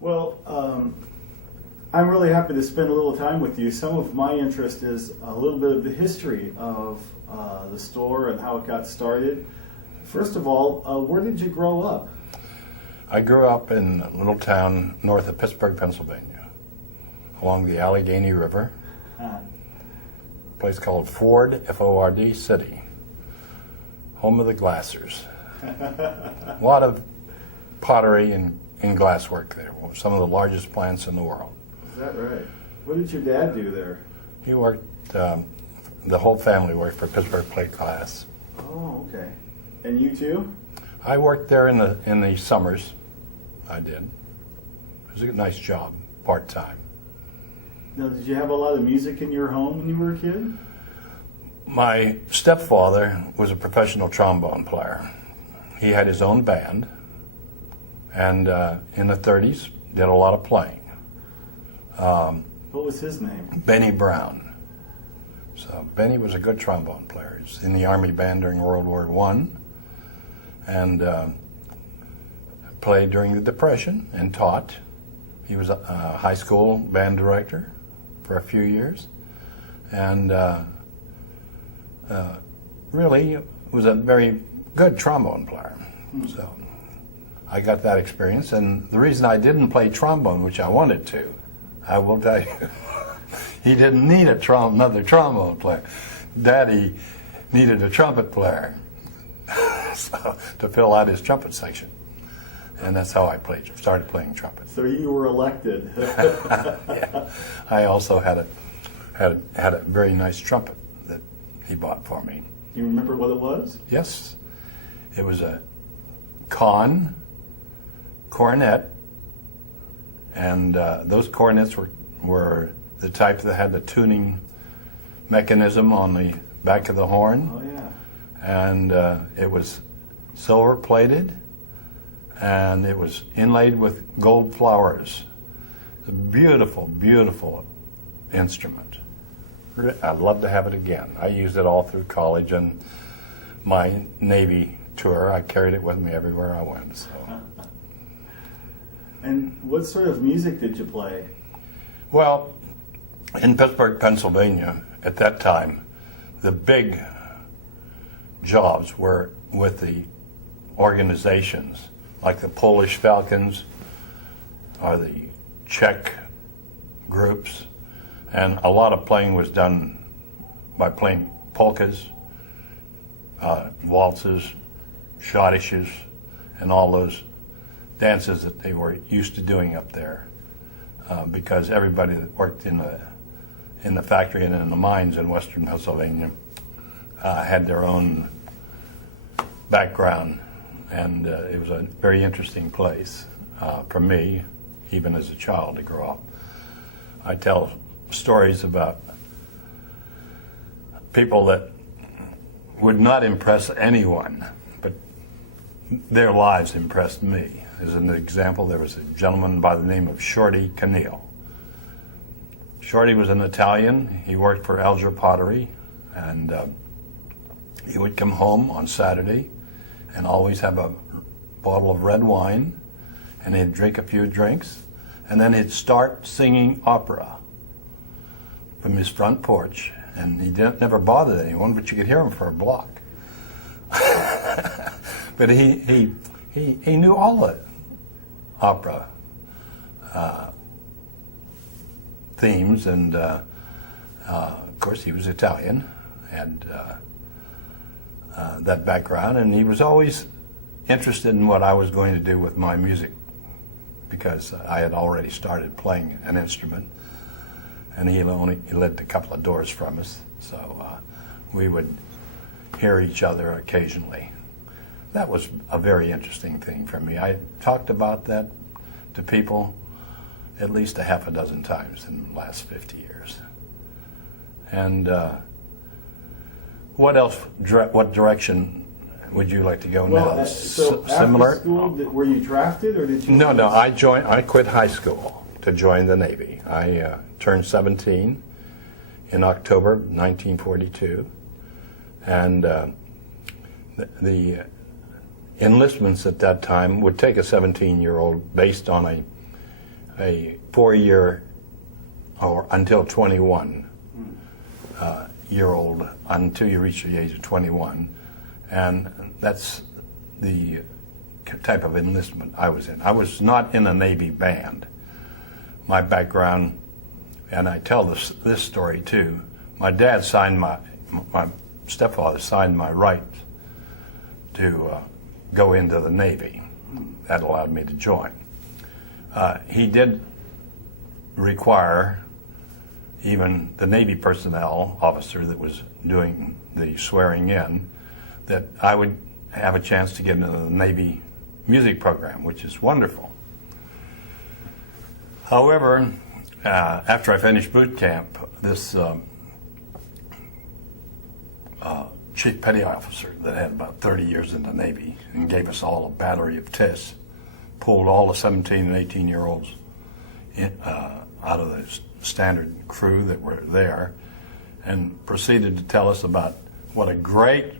Well, I'm really happy to spend a little time with you. Some of my interest is a little bit of the history of the store and how it got started. First of all, where did you grow up? I grew up in a little town north of Pittsburgh, Pennsylvania, along the Allegheny River, a place called Ford, F-O-R-D, City, home of the Glassers. A lot of pottery and glasswork there, some of the largest plants in the world. Is that right? What did your dad do there? He worked, the whole family worked for Pittsburgh Plate Glass. Oh, okay. And you too? I worked there in the summers. I did. It was a nice job, part-time. Now, did you have a lot of music in your home when you were a kid? My stepfather was a professional trombone player. He had his own band, and in the 30s did a lot of playing. What was his name? Benny Brown. So Benny was a good trombone player. He was in the Army band during World War I, and played during the Depression and taught. He was a high school band director for a few years, and really was a very good trombone player. So I got that experience, and the reason I didn't play trombone, which I wanted to, I will tell you, he didn't need another trombone player. Daddy needed a trumpet player so, to fill out his trumpet section. And that's how I started playing trumpet. So you were elected. Yeah. I also had a very nice trumpet that he bought for me. Do you remember what it was? Yes. It was a Conn cornet, and those cornets were the type that had the tuning mechanism on the back of the horn. Oh, yeah. And it was silver plated, and it was inlaid with gold flowers. It's a beautiful, beautiful instrument. I'd love to have it again. I used it all through college and my Navy tour. I carried it with me everywhere I went. So. And what sort of music did you play? Well, in Pittsburgh, Pennsylvania, at that time, the big jobs were with the organizations like the Polish Falcons or the Czech groups, and a lot of playing was done by playing polkas, waltzes, schottisches, and all those dances that they were used to doing up there, because everybody that worked in the factory and in the mines in western Pennsylvania had their own background, and it was a very interesting place for me, even as a child, to grow up. I tell stories about people that would not impress anyone, but their lives impressed me. As an example, there was a gentleman by the name of Shorty Canille. Shorty was an Italian. He worked for Alger Pottery, and he would come home on Saturday and always have a bottle of red wine, and he'd drink a few drinks, and then he'd start singing opera from his front porch, and he never bothered anyone, but you could hear him for a block. But he knew all the opera themes, and of course he was Italian, had that background, and he was always interested in what I was going to do with my music, because I had already started playing an instrument, and he lived a couple of doors from us, so we would hear each other occasionally. That was a very interesting thing for me. I talked about that to people at least a half a dozen times in the last 50 years. And what else? What direction would you like to go now? So Similar? after school, were you drafted, or did you? No. I quit high school to join the Navy. I turned 17 in October 1942, and the enlistments at that time would take a 17-year-old based on a 4-year or until 21 year old until you reach the age of 21, and that's the type of enlistment I was in. I was not in a Navy band. My background, and I tell this story too, my dad signed my stepfather signed my rights to go into the Navy. That allowed me to join. He did require even the Navy personnel officer that was doing the swearing in that I would have a chance to get into the Navy music program, which is wonderful. However, after I finished boot camp, this chief petty officer that had about 30 years in the Navy and gave us all a battery of tests, pulled all the 17 and 18-year-olds out of the standard crew that were there and proceeded to tell us about what a great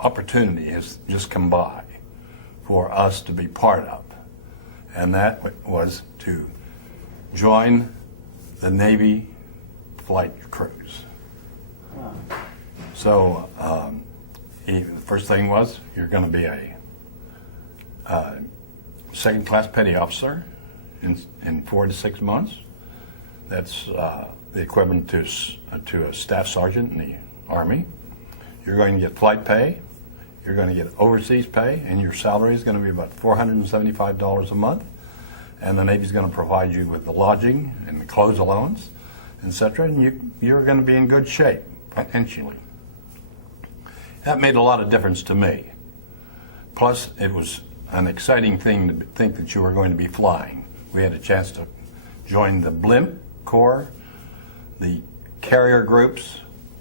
opportunity has just come by for us to be part of. And that was to join the Navy flight crews. So the first thing was, you're going to be a second-class petty officer in 4 to 6 months. That's the equivalent to a staff sergeant in the Army. You're going to get flight pay. You're going to get overseas pay, and your salary is going to be about $475 a month. And the Navy's going to provide you with the lodging and the clothes allowance, etc. And you're going to be in good shape financially. That made a lot of difference to me. Plus, it was an exciting thing to think that you were going to be flying. We had a chance to join the blimp corps, the carrier groups,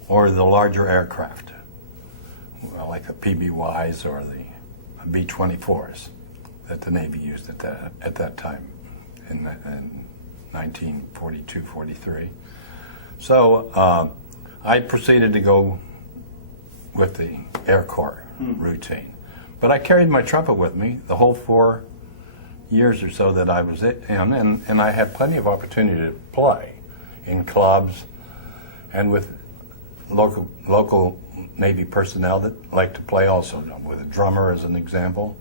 or the larger aircraft, like the PBYs or the B-24s that the Navy used at that time in 1942-43. So I proceeded to go with the Air Corps routine. But I carried my trumpet with me the whole 4 years or so that I was in, and I had plenty of opportunity to play in clubs and with local Navy personnel that like to play also, with a drummer as an example.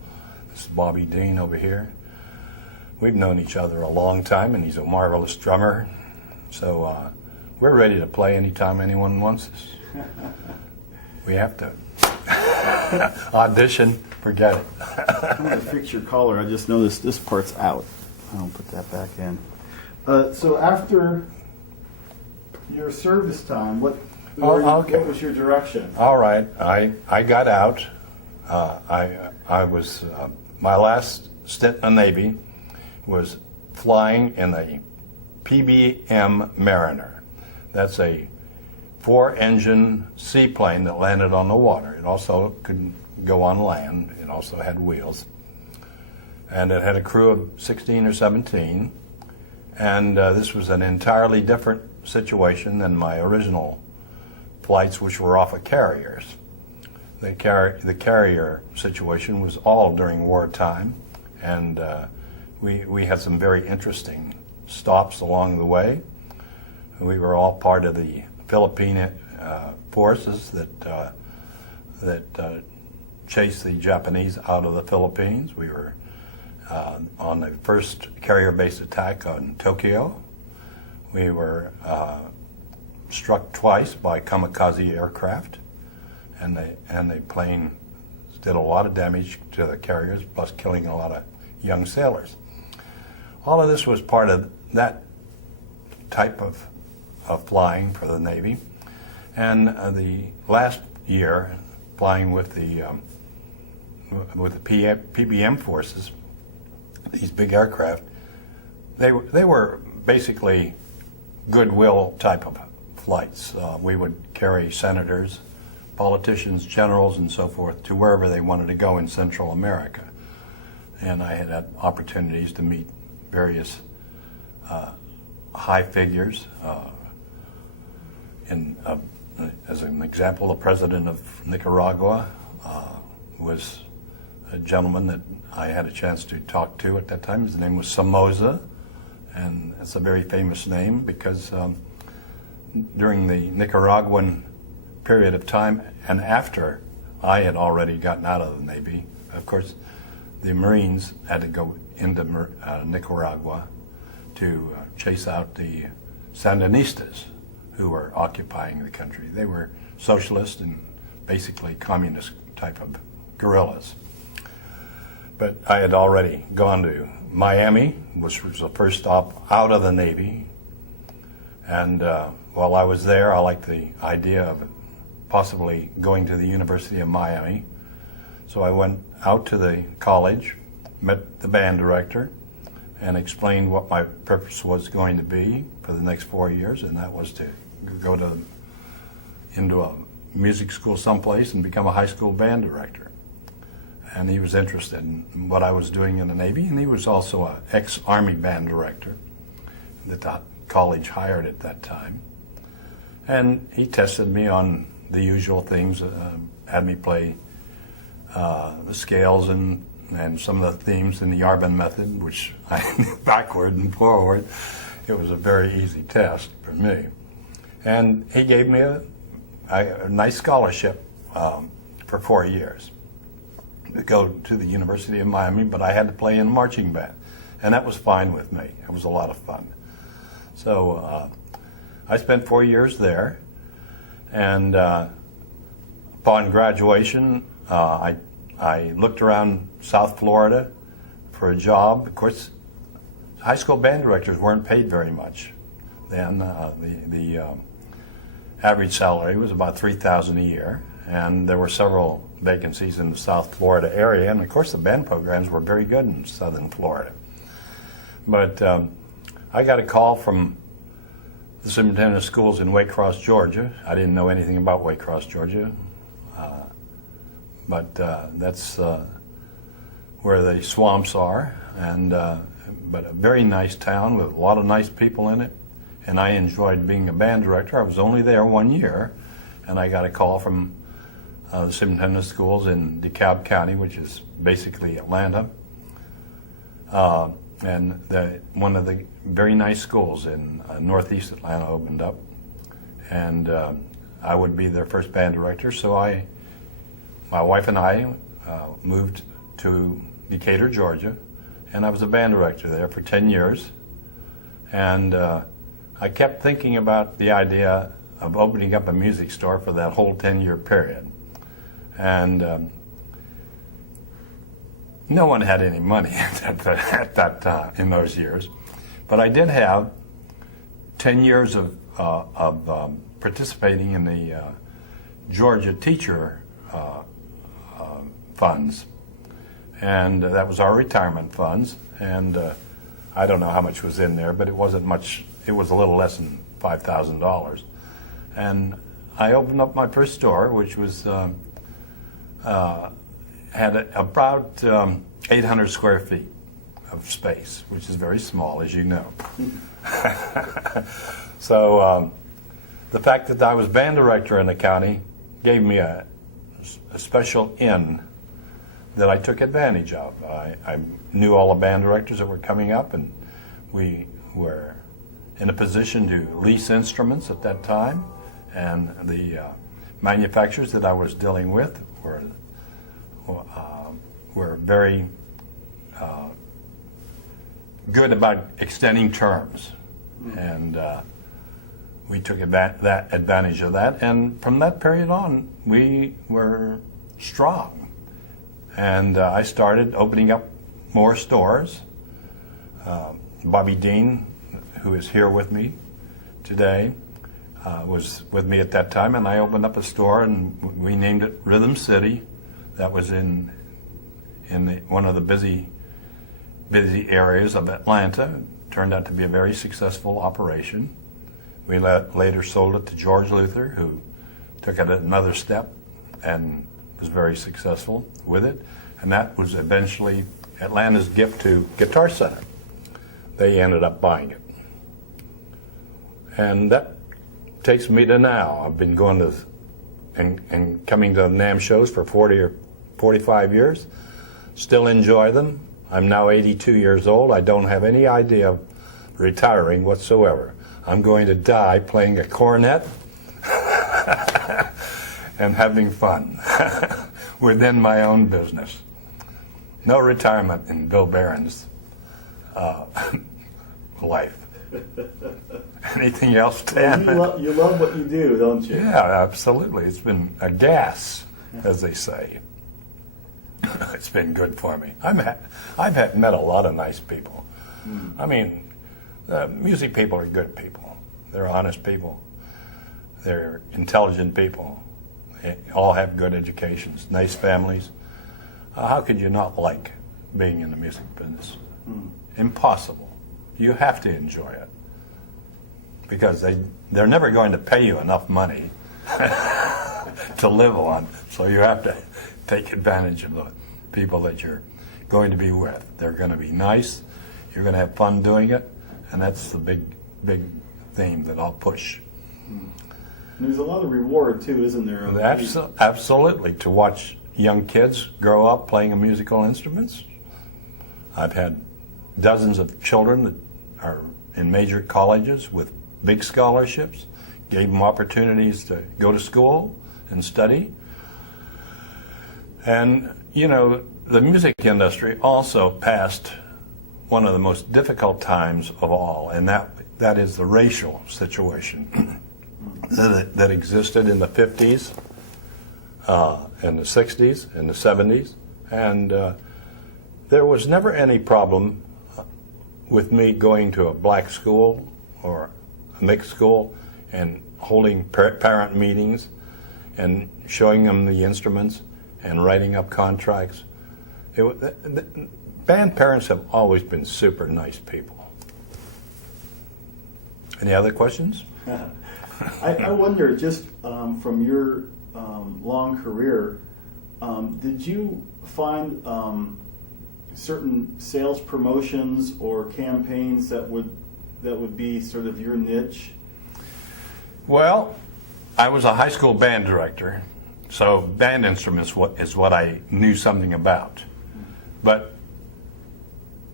This is Bobby Dean over here. We've known each other a long time, and he's a marvelous drummer. So we're ready to play anytime anyone wants us. We have to audition, forget it. I'm going to fix your collar. I just noticed this part's out. I'll put that back in. So after your service time, what was your direction? All right, I got out. I was my last stint in the Navy was flying in a PBM Mariner. That's a 4-engine seaplane that landed on the water. It also could go on land. It also had wheels. And it had a crew of 16 or 17. And this was an entirely different situation than my original flights, which were off of carriers. The carrier situation was all during wartime, and we had some very interesting stops along the way. We were all part of the Philippine forces that chased the Japanese out of the Philippines. We were on the first carrier-based attack on Tokyo. We were struck twice by kamikaze aircraft, and the plane did a lot of damage to the carriers, plus killing a lot of young sailors. All of this was part of that type of flying for the Navy. And the last year, flying with the PBM forces, these big aircraft, they were basically goodwill type of flights. We would carry senators, politicians, generals, and so forth to wherever they wanted to go in Central America. And I had opportunities to meet various high figures. As an example, the president of Nicaragua was a gentleman that I had a chance to talk to at that time. His name was Somoza, and it's a very famous name because during the Nicaraguan period of time and after I had already gotten out of the Navy, of course, the Marines had to go into Nicaragua to chase out the Sandinistas who were occupying the country. They were socialist and basically communist type of guerrillas. But I had already gone to Miami, which was the first stop out of the Navy. And while I was there, I liked the idea of possibly going to the University of Miami. So I went out to the college, met the band director, and explained what my purpose was going to be for the next 4 years, and that was to go into a music school someplace and become a high school band director. And he was interested in what I was doing in the Navy, and he was also an ex-Army band director that the college hired at that time. And he tested me on the usual things, had me play the scales and some of the themes in the Yarbin method, which I backward and forward. It was a very easy test for me. And he gave me a nice scholarship for 4 years to go to the University of Miami, but I had to play in marching band, and that was fine with me. It was a lot of fun. So I spent 4 years there, and upon graduation, I looked around South Florida for a job. Of course, high school band directors weren't paid very much then. The average salary was about $3,000 a year, and there were several vacancies in the South Florida area, and of course the band programs were very good in Southern Florida. But I got a call from the superintendent of schools in Waycross, Georgia. I didn't know anything about Waycross, Georgia, but that's where the swamps are, and but a very nice town with a lot of nice people in it, and I enjoyed being a band director. I was only there 1 year, and I got a call from the superintendent of schools in DeKalb County, which is basically Atlanta, and one of the very nice schools in northeast Atlanta opened up, and I would be their first band director. So my wife and I moved to Decatur, Georgia, and I was a band director there for 10 years. And I kept thinking about the idea of opening up a music store for that whole 10-year period. And no one had any money at that time, in those years. But I did have 10 years of participating in the Georgia teacher funds, and that was our retirement funds, and I don't know how much was in there, but it wasn't much. It was a little less than $5,000, and I opened up my first store, which was had about 800 square feet of space, which is very small, as you know. So the fact that I was band director in the county gave me a special in that I took advantage of. I knew all the band directors that were coming up, and we were in a position to lease instruments at that time, and the manufacturers that I was dealing with were very good about extending terms, and we took advantage of that, and from that period on, we were strong. And I started opening up more stores. Bobby Dean, who is here with me today, was with me at that time, and I opened up a store, and we named it Rhythm City. That was in one of the busy areas of Atlanta. It turned out to be a very successful operation. We later sold it to George Luther, who took it another step and was very successful with it, and that was eventually Atlanta's gift to Guitar Center. They ended up buying it. And that takes me to now. I've been going to and coming to NAMM shows for 40 or 45 years. Still enjoy them. I'm now 82 years old. I don't have any idea of retiring whatsoever. I'm going to die playing a cornet and having fun within my own business. No retirement in Bill Baran's life. Anything else, Dan? Well, you love what you do, don't you? Yeah, absolutely. It's been a gas, as they say. It's been good for me. I've met a lot of nice people. I mean, music people are good people. They're honest people. They're intelligent people. They all have good educations, nice families. How could you not like being in the music business? Impossible. You have to enjoy it, because they're never going to pay you enough money to live on, so you have to take advantage of the people that you're going to be with. They're going to be nice, you're going to have fun doing it, and that's the big theme that I'll push. There's a lot of reward too, isn't there? Absolutely. To watch young kids grow up playing musical instruments. I've had dozens of children that are in major colleges with big scholarships, gave them opportunities to go to school and study. And, you know, the music industry also passed one of the most difficult times of all, and that is the racial situation that existed in the 50s, in the 60s, in the 70s, and there was never any problem with me going to a black school or a mixed school and holding parent meetings and showing them the instruments and writing up contracts. Band parents have always been super nice people. Any other questions? I wonder, just from your long career, did you find certain sales promotions or campaigns that would be sort of your niche? Well, I was a high school band director, so band instruments is what I knew something about. But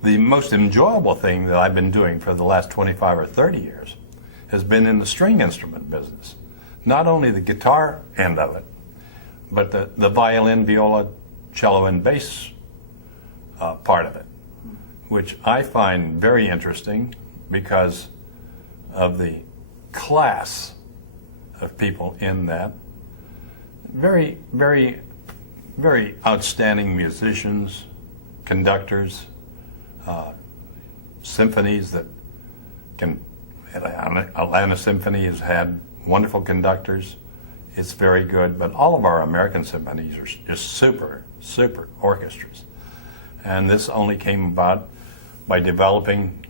the most enjoyable thing that I've been doing for the last 25 or 30 years has been in the string instrument business. Not only the guitar end of it, but the violin, viola, cello, and bass part of it, which I find very interesting because of the class of people in that. Very, very, very outstanding musicians, conductors, symphonies that can. Atlanta Symphony has had wonderful conductors. It's very good, but all of our American symphonies are just super, super orchestras. And this only came about by developing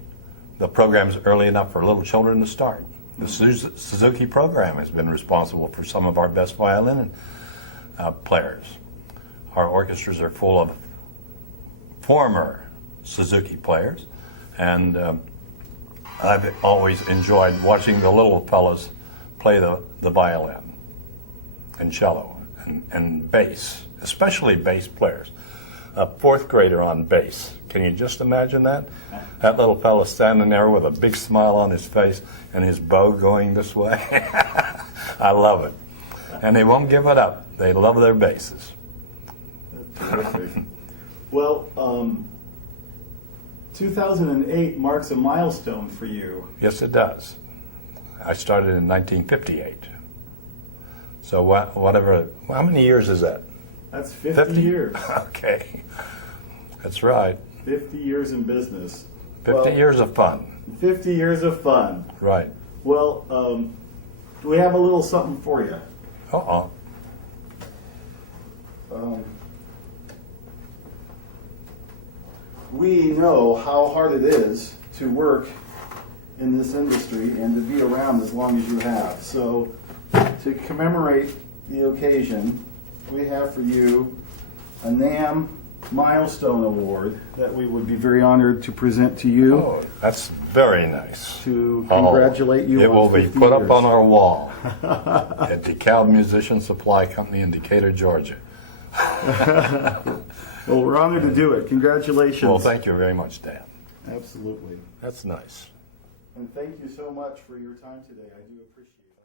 the programs early enough for little children to start. The Suzuki program has been responsible for some of our best violin players. Our orchestras are full of former Suzuki players, and I've always enjoyed watching the little fellas play the violin and cello and bass, especially bass players. A fourth grader on bass. Can you just imagine that? That little fella standing there with a big smile on his face and his bow going this way. I love it. And they won't give it up. They love their basses. That's terrific. Well, 2008 marks a milestone for you. Yes, it does. I started in 1958. So whatever, how many years is that? That's 50 years. Okay. That's right. 50 years in business. 50 years of fun. 50 years of fun. Right. Well, we have a little something for you. Uh-oh. We know how hard it is to work in this industry and to be around as long as you have. So, to commemorate the occasion, we have for you a NAMM Milestone Award that we would be very honored to present to you. Oh, that's very nice. To congratulate you it on will 50 be put years. up on our wall at DeKalb Musician Supply Company in Decatur, Georgia. Well, we're honored to do it. Congratulations. Well, thank you very much, Dan. Absolutely. That's nice. And thank you so much for your time today. I do appreciate it.